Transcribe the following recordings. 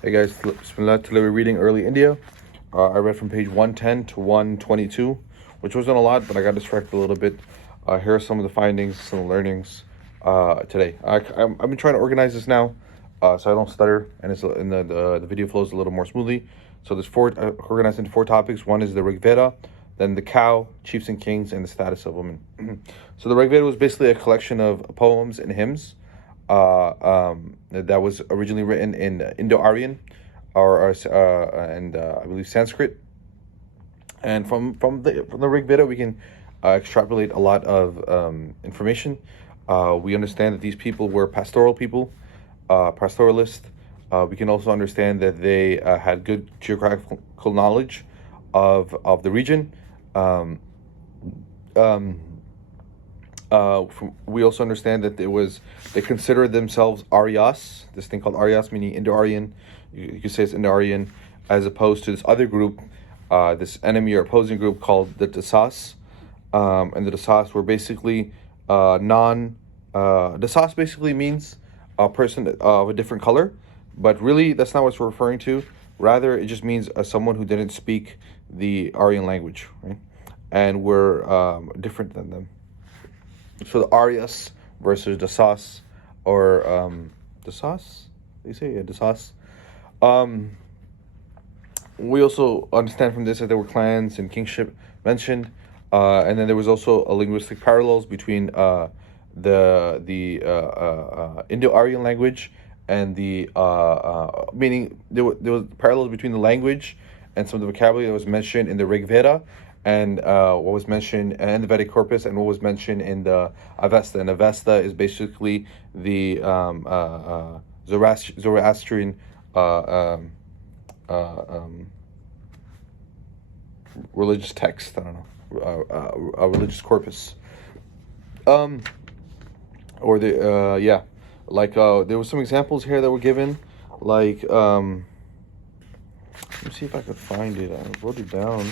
Hey guys, Bismillah, today we're reading Early India. I read from page 110 to 122, which wasn't a lot, but I got distracted a little bit. Here are some of the findings, some of the learnings today. I've been trying to organize this now, so I don't stutter, and the video flows a little more smoothly. So there's organized into 4 topics. One is the Rigveda, then the cow, chiefs and kings, and the status of women. So the Rigveda was basically a collection of poems and hymns that was originally written in Indo-Aryan and I believe Sanskrit. And from the Rigveda, we can extrapolate a lot of information. We understand that these people were pastoral people, pastoralists. We can also understand that they had good geographical knowledge of the region. We also understand that they considered themselves Aryas, this thing called Aryas, meaning Indo-Aryan. You could say it's Indo-Aryan, as opposed to this other group, this enemy or opposing group called the Dasas. And the Dasas were basically Dasas basically means a person of a different color, but really that's not what it's referring to. Rather, it just means someone who didn't speak the Aryan language, right? And were different than them. So the Aryas versus Dasas, or Dasas? They say, yeah, Dasas. We also understand from this that there were clans and kingship mentioned, and then there was also a linguistic parallels between the Indo-Aryan language and the meaning there was parallels between the language and some of the vocabulary that was mentioned in the Rigveda, and what was mentioned in the Vedic corpus, and what was mentioned in the Avesta. And Avesta is basically the Zoroastrian religious text. I don't know, a religious corpus. Or the yeah, like there were some examples here that were given, like let me see if I could find it. I wrote it down.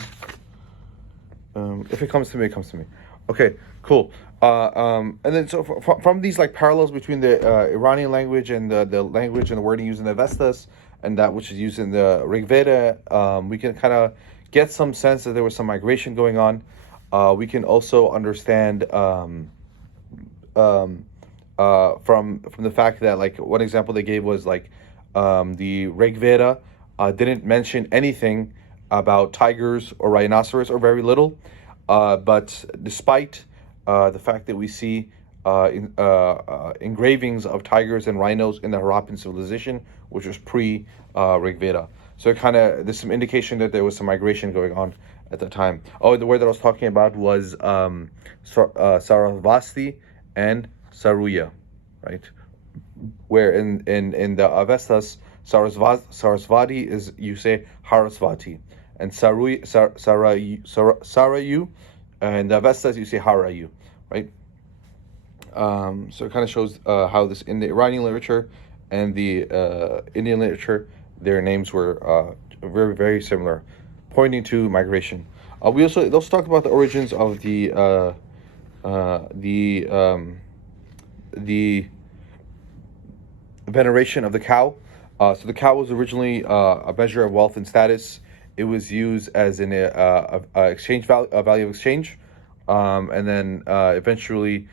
If it comes to me, it comes to me. Okay, cool. And then so from these like parallels between the Iranian language and the language and the wording used in the Avestas and that which is used in the Rigveda, we can kind of get some sense that there was some migration going on. We can also understand from the fact that, like, one example they gave was like the Rigveda didn't mention anything about tigers or rhinoceros, or very little, but despite the fact that we see engravings of tigers and rhinos in the Harappan civilization, which was pre-Rigveda. So there's some indication that there was some migration going on at the time. Oh, the word that I was talking about was Sarasvati and Saruya, right? Where in the Avestas, Sarasvati is, you say Harasvati, and Sarayu, and the Avestas you say Harayu, right? So it kind of shows how this in the Iranian literature and the Indian literature, their names were very, very similar, pointing to migration. We also talk about the origins of the veneration of the cow. So the cow was originally a measure of wealth and status. It was used as an exchange value of exchange, and then eventually,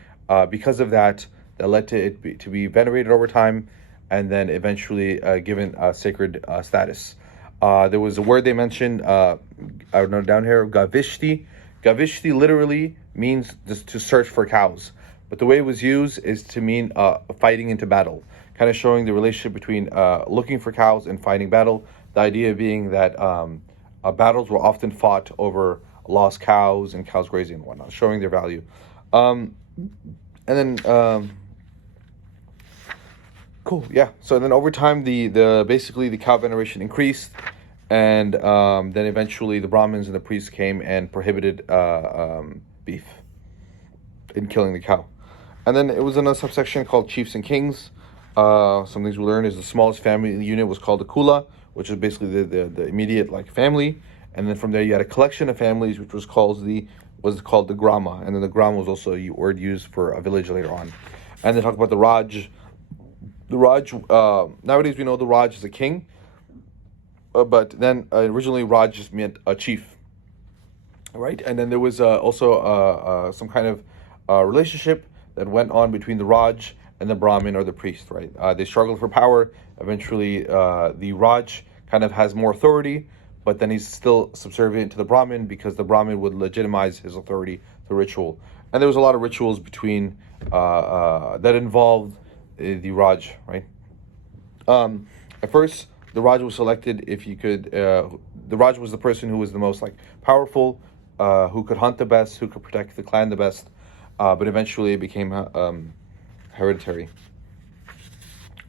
because of that led to it to be venerated over time, and then eventually given sacred status. There was a word they mentioned. I don't know, down here, Gavishti. Gavishti literally means just to search for cows, but the way it was used is to mean fighting into battle, kind of showing the relationship between looking for cows and fighting battle. The idea being that battles were often fought over lost cows and cows grazing and whatnot, showing their value. And then, cool, yeah. So then over time, basically the cow veneration increased, and then eventually the Brahmins and the priests came and prohibited beef in killing the cow. And then it was in a subsection called chiefs and kings. Some things we learned is the smallest family unit was called the Kula, which is basically the immediate like family, and then from there you had a collection of families, which was called the Grama, and then the Grama was also a word used for a village later on. And they talk about the Raj. The Raj, nowadays we know the Raj is a king, but then originally Raj just meant a chief, right? And then there was also some kind of relationship that went on between the Raj and the Brahmin or the priest, right? They struggled for power. Eventually, the Raj kind of has more authority, but then he's still subservient to the Brahmin because the Brahmin would legitimize his authority through ritual. And there was a lot of rituals between that involved the Raj, right? At first, the Raj was selected if you could. The Raj was the person who was the most like powerful, who could hunt the best, who could protect the clan the best. But eventually, it became hereditary.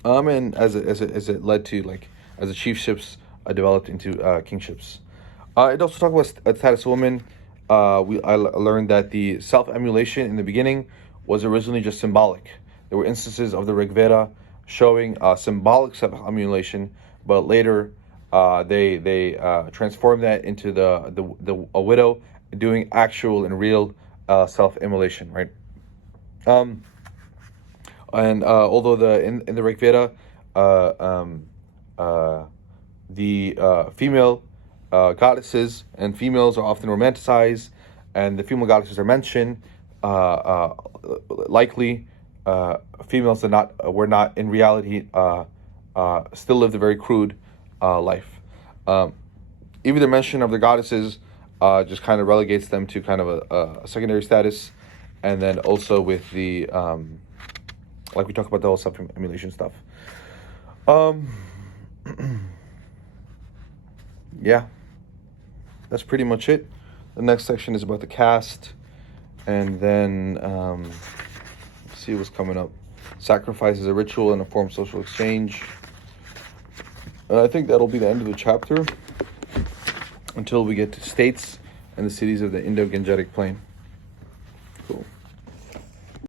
And as it led to like as the chiefships developed into kingships. It also talked about status of women. I learned that the self-immolation in the beginning was originally just symbolic. There were instances of the Rigveda showing symbolic self-immolation, but later they transformed that into a widow doing actual and real self-immolation, right? And although in the Rigveda, the female goddesses and females are often romanticized, and the female goddesses are mentioned, likely females were not in reality still lived a very crude life. Even the mention of the goddesses just kind of relegates them to kind of a secondary status, and then also with the like we talked about the whole self-immolation stuff. Yeah, that's pretty much it. The next section is about the caste, and then let's see what's coming up. Sacrifice is a ritual and a form of social exchange. I think that'll be the end of the chapter until we get to states and the cities of the Indo-Gangetic Plain. Cool.